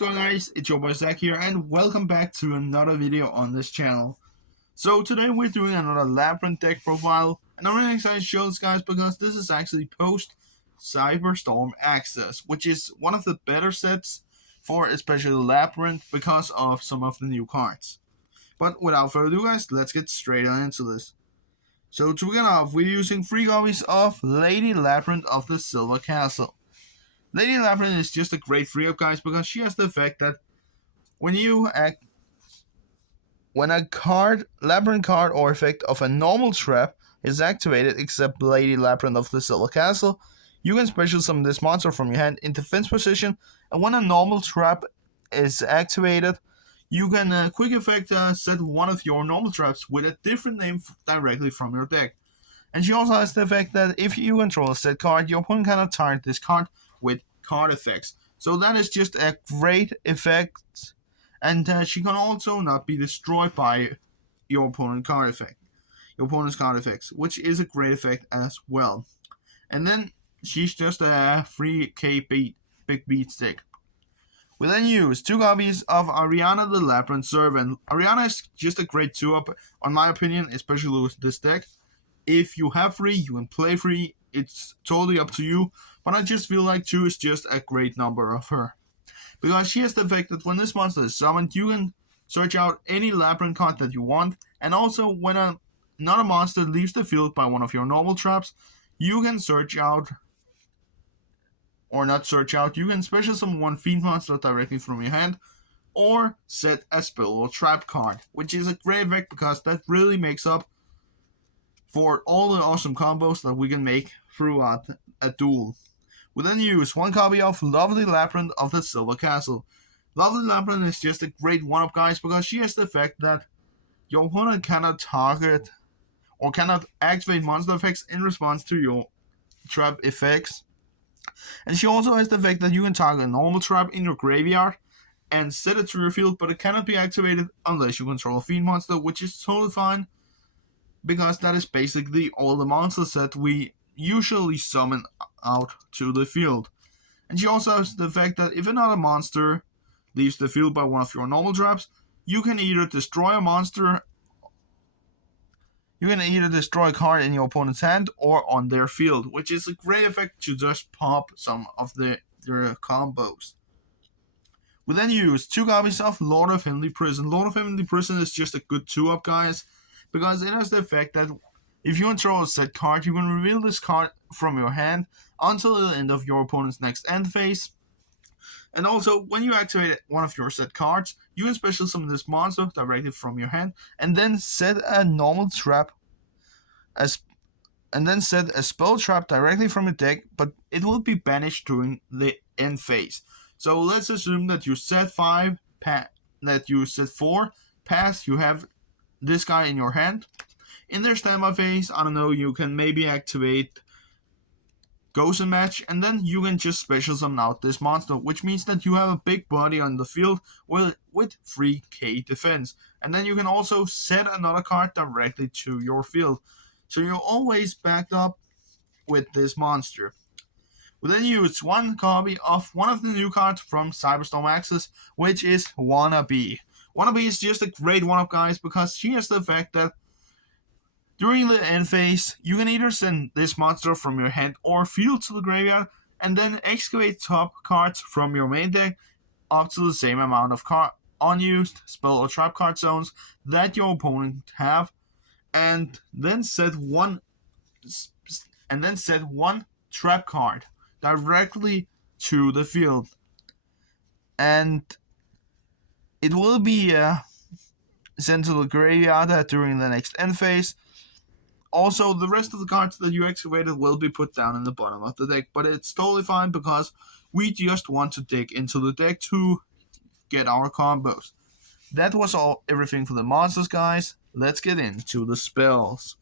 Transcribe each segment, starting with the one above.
going on, guys? It's your boy Zach here and welcome back to another video on this channel. So today we're doing another Labrynth deck profile and I'm really excited to show this guys because this is actually post Cyberstorm access, which is one of the better sets for especially Labrynth because of some of the new cards. But without further ado guys, let's get straight on into this. So to begin off, we're using 3 copies of Lady Labrynth of the Silver Castle. Lady Labrynth is just a great 3-up guys because she has the effect that when a Labrynth card or effect of a normal trap is activated except Lady Labrynth of the Silver Castle, you can special summon this monster from your hand in defense position, and when a normal trap is activated, you can quick effect set one of your normal traps with a different name directly from your deck. And she also has the effect that if you control a set card, your opponent cannot target this card with card effects. So that is just a great effect, and she can also not be destroyed by your opponent's card effects, which is a great effect as well. And then she's just a 3k big beat stick. We then use 2 copies of Ariana the Labrynth Servant. Ariana is just a great 2-up, in my opinion, especially with this deck. If you have 3, you can play 3. It's totally up to you, but I just feel like 2 is just a great number of her. Because she has the effect that when this monster is summoned, you can search out any Labrynth card that you want, and also when another monster leaves the field by one of your normal traps, you can search out, or not search out, you can special summon one fiend monster directly from your hand, or set a spell or trap card, which is a great effect because that really makes up for all the awesome combos that we can make throughout a duel. We then use 1 copy of Lovely Labrynth of the Silver Castle. Lovely Labrynth is just a great 1-up guys because she has the effect that your opponent cannot target or cannot activate monster effects in response to your trap effects. And she also has the effect that you can target a normal trap in your graveyard and set it to your field, but it cannot be activated unless you control a fiend monster, which is totally fine, because that is basically all the monsters that we usually summon out to the field. And she also has the fact that if another monster leaves the field by one of your normal traps, you can either destroy a monster, you can either destroy a card in your opponent's hand or on their field, which is a great effect to just pop some of their combos. We then use 2 copies of Lord of Heavenly Prison. Lord of Heavenly Prison is just a good 2-up guys, because it has the effect that if you control a set card, you can reveal this card from your hand until the end of your opponent's next end phase. And also, when you activate one of your set cards, you can special summon this monster directly from your hand, and then set a normal trap, and then set a spell trap directly from your deck, but it will be banished during the end phase. So let's assume that you set 4 pass, you have this guy in your hand. In their standby phase, I don't know, you can maybe activate Ghost and Match, and then you can just special summon out this monster, which means that you have a big body on the field with 3k defense. And then you can also set another card directly to your field, so you're always backed up with this monster. We then use 1 copy of one of the new cards from Cyberstorm Access, which is Wannabe. Wannabe is just a great 1-up guys because she has the effect that during the end phase, you can either send this monster from your hand or field to the graveyard, and then excavate top cards from your main deck up to the same amount of unused spell or trap card zones that your opponent have, and then set one trap card directly to the field, and it will be sent to the graveyard during the next end phase. Also, the rest of the cards that you activated will be put down in the bottom of the deck, but it's totally fine because we just want to dig into the deck to get our combos. That was everything for the monsters, guys. Let's get into the spells.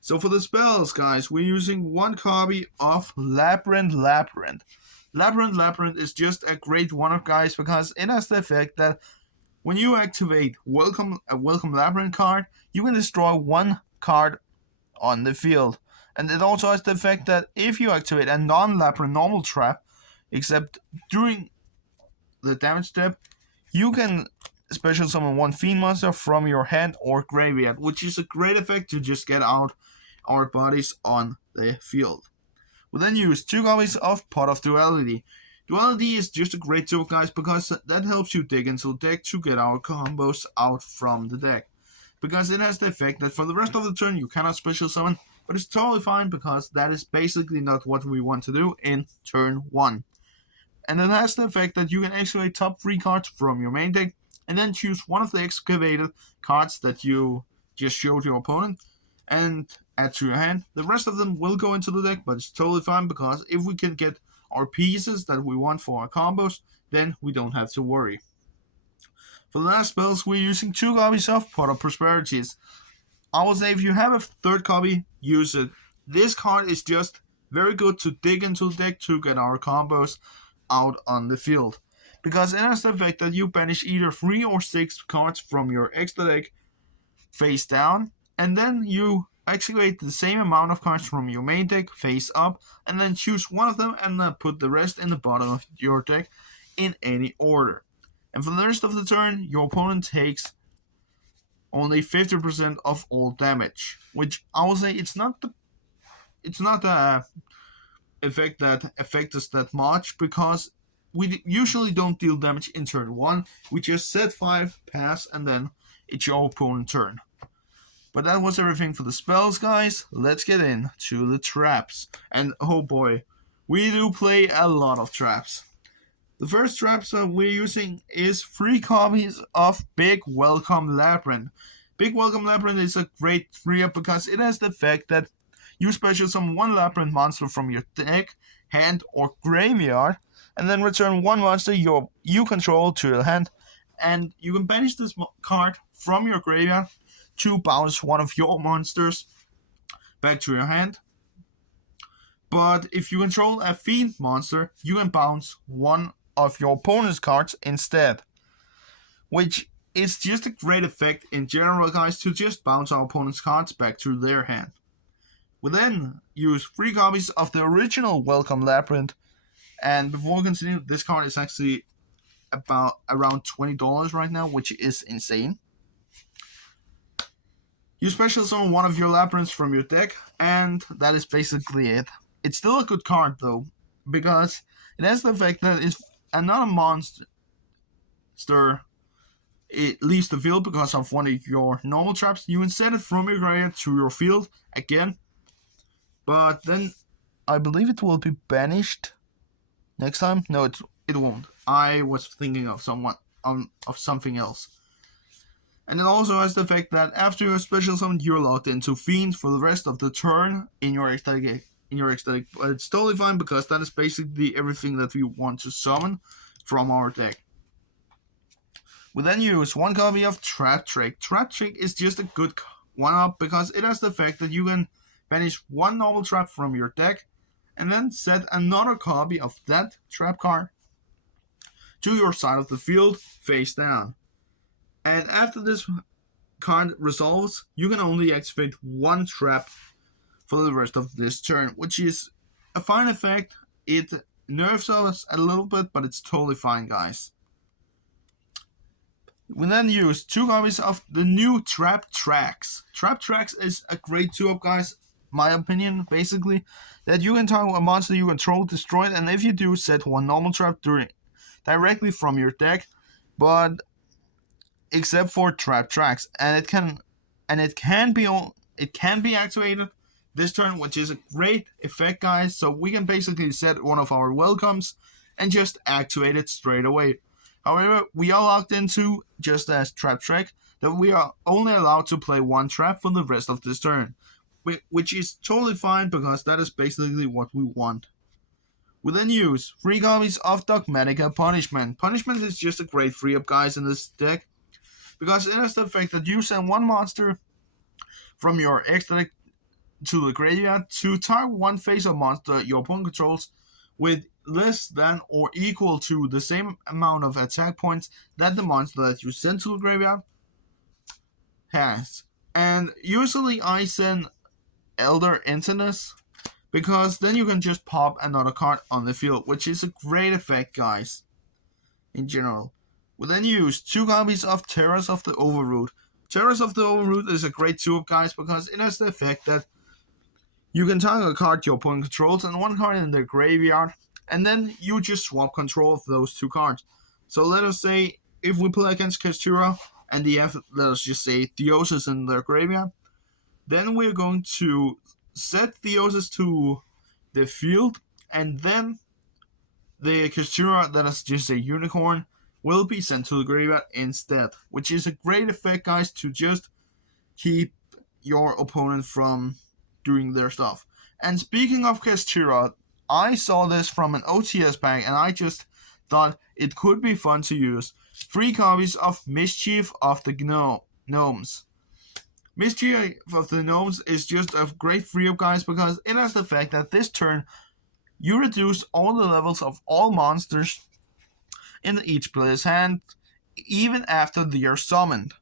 So for the spells, guys, we're using 1 copy of Labrynth. Labrynth is just a great 1-up, guys, because it has the effect that when you activate a Welcome Labrynth card, you can destroy 1 card on the field. And it also has the effect that if you activate a non-Labrynth normal trap, except during the damage step, you can special summon one Fiend monster from your hand or graveyard, which is a great effect to just get out our bodies on the field. We then use 2 copies of Pot of Duality. Duality is just a great tool, guys, because that helps you dig into the deck to get our combos out from the deck. Because it has the effect that for the rest of the turn you cannot special summon, but it's totally fine because that is basically not what we want to do in turn 1. And it has the effect that you can excavate top 3 cards from your main deck and then choose one of the excavated cards that you just showed your opponent and add to your hand. The rest of them will go into the deck, but it's totally fine because if we can get our pieces that we want for our combos, then we don't have to worry. For the last spells, we're using 2 copies of Pot of Prosperities. I will say if you have a 3rd copy, use it. This card is just very good to dig into the deck to get our combos out on the field. Because it has the effect that you banish either 3 or 6 cards from your extra deck face down, and then you activate the same amount of cards from your main deck face up, and then choose one of them and put the rest in the bottom of your deck in any order. And for the rest of the turn, your opponent takes only 50% of all damage, which I will say it's not the effect that affects us that much because we usually don't deal damage in turn 1. We just set 5, pass, and then it's your opponent's turn. But that was everything for the spells, guys. Let's get into the traps. And oh boy, we do play a lot of traps. The first traps that we're using is 3 copies of Big Welcome Labrynth. Big Welcome Labrynth is a great 3-up because it has the effect that you special summon 1 Labrynth monster from your deck, hand, or graveyard, and then return 1 monster you control to your hand, and you can banish this card from your graveyard to bounce one of your monsters back to your hand. But if you control a Fiend monster, you can bounce one of your opponent's cards instead, which is just a great effect in general, guys, to just bounce our opponent's cards back to their hand. We then use 3 copies of the original Welcome Labrynth, and before we continue, this card is actually around $20 right now, which is insane. You special summon one of your Labyrinths from your deck, and that is basically it. It's still a good card though, because it has the effect that if another monster it leaves the field because of one of your normal traps, you can send it from your graveyard to your field again. But then I believe it will be banished next time. No, it won't. I was thinking of something else. And it also has the effect that after your special summon, you're locked into Fiend for the rest of the turn in your ecstatic. But it's totally fine because that is basically everything that we want to summon from our deck. We then use 1 copy of Trap Trick. Trap Trick is just a good 1-up because it has the effect that you can banish 1 normal trap from your deck and then set another copy of that trap card to your side of the field face down. And after this card resolves, you can only activate 1 trap for the rest of this turn, which is a fine effect. It nerfs us a little bit, but it's totally fine, guys. We then use 2 copies of the new Trap Tracks. Trap Tracks is a great 2-up, guys. My opinion, basically, that you can target a monster you control, destroy it, and if you do, set 1 normal trap directly from your deck, but except for Trap Tracks, and it can be activated this turn, which is a great effect, guys. So we can basically set one of our welcomes and just activate it straight away. However, we are locked into, just as Trap Track, that we are only allowed to play 1 trap for the rest of this turn, which is totally fine because that is basically what we want. We then use 3 copies of Dogmatica Punishment. Punishment is just a great 3-up, guys, in this deck because it has the effect that you send 1 monster from your extra deck to the graveyard to target 1 face-up monster your opponent controls with less than or equal to the same amount of attack points that the monster that you send to the graveyard has. And usually I send Elder Internus because then you can just pop another card on the field, which is a great effect, guys. in general. We then use 2 copies of Terrors of the Overroot. Terrors of the Overroot is a great 2-up, guys, because it has the effect that you can target a card your opponent controls and 1 card in their graveyard, and then you just swap control of those 2 cards. So let us say if we play against Kastura and they have, let us just say, Theosis in their graveyard, then we're going to set Theosis to the field, and then the Kastura, that is just a unicorn, will be sent to the graveyard instead, which is a great effect, guys, to just keep your opponent from doing their stuff. And speaking of Kastura, I saw this from an OTS pack, and I just thought it could be fun to use. 3 copies of Mischief of the Gnomes. Mischief of the Gnomes is just a great 3-up, guys, because it has the effect that this turn you reduce all the levels of all monsters in each player's hand, even after they are summoned.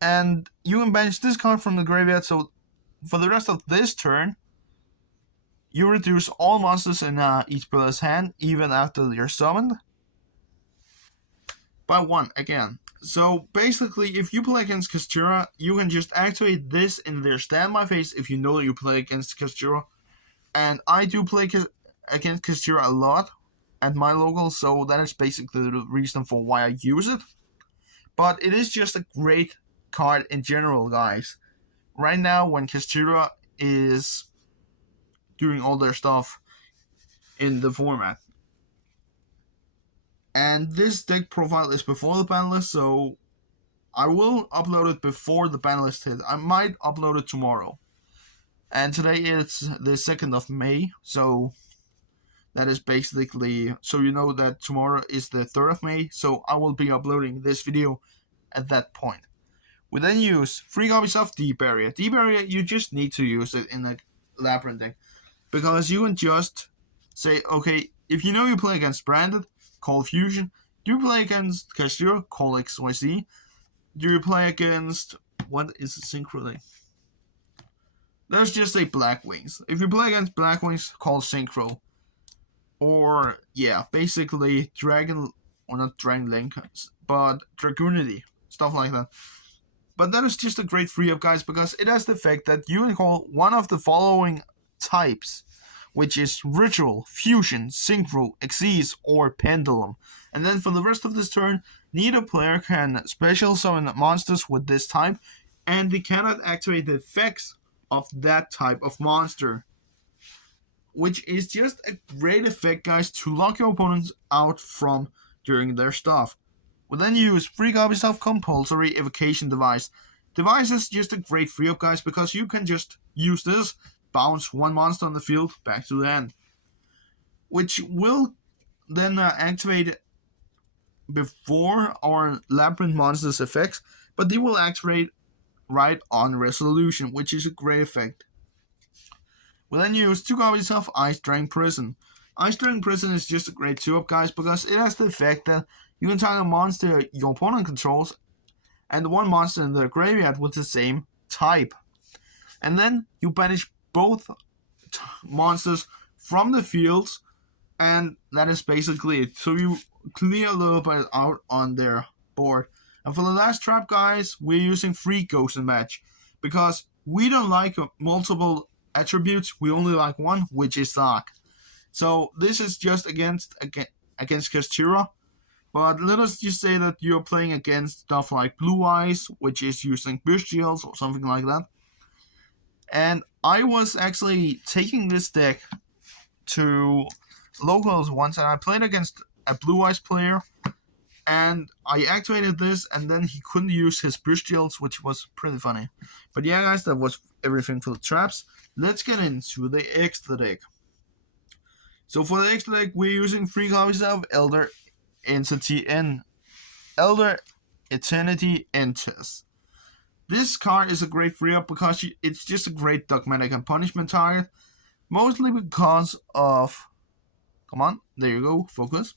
And you can banish this card from the graveyard, so for the rest of this turn, you reduce all monsters in each player's hand, even after they are summoned, by 1 again. So basically, if you play against Kastura, you can just activate this in their standby phase if you know that you play against Kastura. And I do play against Kastura a lot at my local, so that is basically the reason for why I use it. But it is just a great card in general, guys. Right now, when Kastura is doing all their stuff in the format. And this deck profile is before the ban list, so I will upload it before the ban list hits. I might upload it tomorrow. And today it's the 2nd of May, so that is basically, so you know that tomorrow is the 3rd of May, so I will be uploading this video at that point. We then use 3 copies of Deep Barrier. Deep Barrier, you just need to use it in a Labrynth deck, because you can just say, okay, if you know you play against Branded, call Fusion. Do you play against Kastura, call XYZ. Do you play against, what is Synchro? Let's just say Black Wings. If you play against Black Wings, call Synchro. Or, yeah, basically Dragon, or not Dragon Link, but Dragoonity, stuff like that. But that is just a great 3-up, guys, because it has the effect that you can call one of the following types, which is Ritual, Fusion, Synchro, Xyz, or Pendulum. And then for the rest of this turn, neither player can special summon monsters with this type, and they cannot activate the effects of that type of monster, which is just a great effect, guys, to lock your opponents out from doing their stuff. We then use 3 copies of Compulsory Evocation Device. Device is just a great 3-up, guys, because you can just use this, bounce 1 monster on the field back to the end, which will then activate before our Labrynth monster's effects, but they will activate right on resolution, which is a great effect. We then use 2 copies of Ice Dragon Prison. Ice Dragon Prison is just a great 2-up, guys, because it has the effect that you can target a monster your opponent controls and the 1 monster in their graveyard with the same type. And then you banish both monsters from the fields, and that is basically it. So you clear a little bit out on their board. And for the last trap, guys, we're using 3 Ghost and Match, because we don't like multiple attributes, we only like 1, which is Dark. So this is just against Kastura, but let us just say that you're playing against stuff like Blue Eyes, which is using Bestials or something like that. And I was actually taking this deck to locals once, and I played against a Blue Eyes player, and I activated this, and then he couldn't use his Bestials, which was pretty funny. But yeah, guys, that was everything for the traps. Let's get into the extra deck. So for the extra deck, we're using 3 copies of Elder Eternity Entes. This card is a great 3-up because it's just a great dogmatic and punishment target, mostly because of, come on, there you go, focus.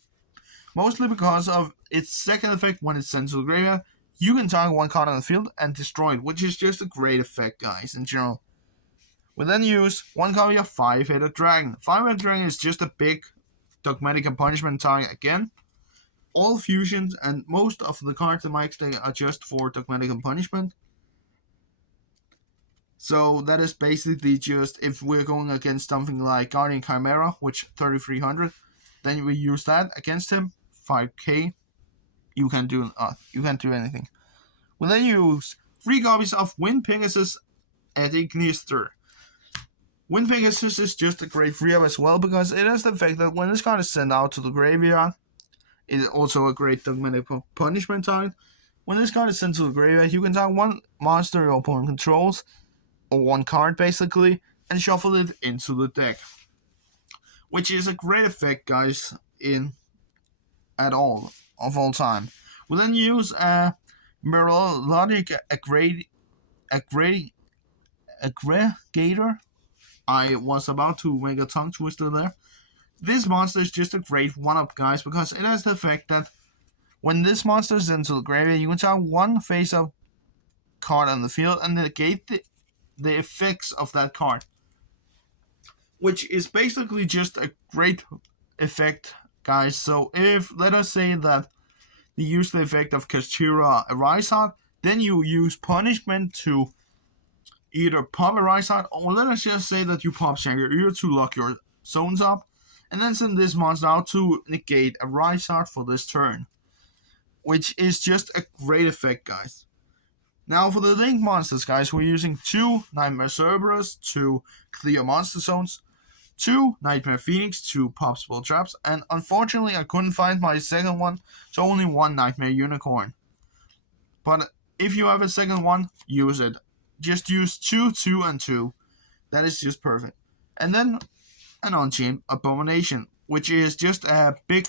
Mostly because of its second effect when it's sent to the graveyard, you can target 1 card on the field and destroy it, which is just a great effect, guys, in general. We then use 1 copy of 5-Headed Dragon. 5-Headed Dragon is just a big dogmatic and punishment target again, all fusions, and most of the cards in my deck are just for Dogmatic and Punishment. So that is basically just if we're going against something like Guardian Chimera, which 3300, then we use that against him. 5k. You can't do anything. We then use 3 copies of Wind Pegasus at Ignister. Wind Pegasus is just a great 3-up as well because it has the effect that when this card is sent out to the graveyard, it is also a great Dogmatic Punishment target. When this card is sent to the graveyard, you can target 1 monster your opponent controls, or 1 card basically, and shuffle it into the deck. Which is a great effect, guys, of all time. We then use a Melodic Aggregator. I was about to make a tongue twister there. This monster is just a great 1-up, guys, because it has the effect that when this monster is into the graveyard, you can target 1 face-up card on the field and negate the effects of that card, which is basically just a great effect, guys. So if, let us say that you use the effect of Kashira Arisat, then you use Punishment to either pop Arisat, or let us just say that you pop Shangri-La to lock your zones up, and then send this monster out to negate Arisat for this turn, which is just a great effect, guys. Now for the Link monsters, guys, we're using 2 Nightmare Cerberus to clear monster zones, 2 Nightmare Phoenix to pop spell traps, and unfortunately I couldn't find my second one, so only 1 Nightmare Unicorn. But if you have a second one, use it. Just use 2, 2, and 2. That is just perfect. And then an Unchained Abomination, which is just a big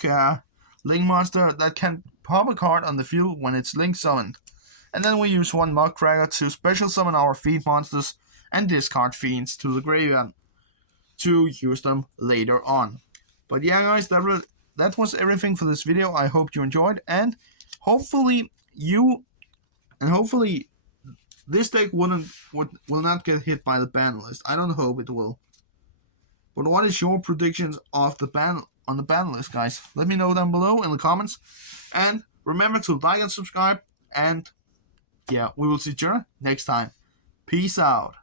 Link monster that can pop a card on the field when it's Link summoned. And then we use 1 Mudcracker to special summon our Fiend monsters and discard Fiends to the graveyard to use them later on. But yeah, guys, that was everything for this video. I hope you enjoyed, and hopefully this deck will not get hit by the ban list. I don't hope it will. But what is your predictions of the ban list, guys? Let me know down below in the comments. And remember to like and subscribe. And yeah, we will see you next time. Peace out.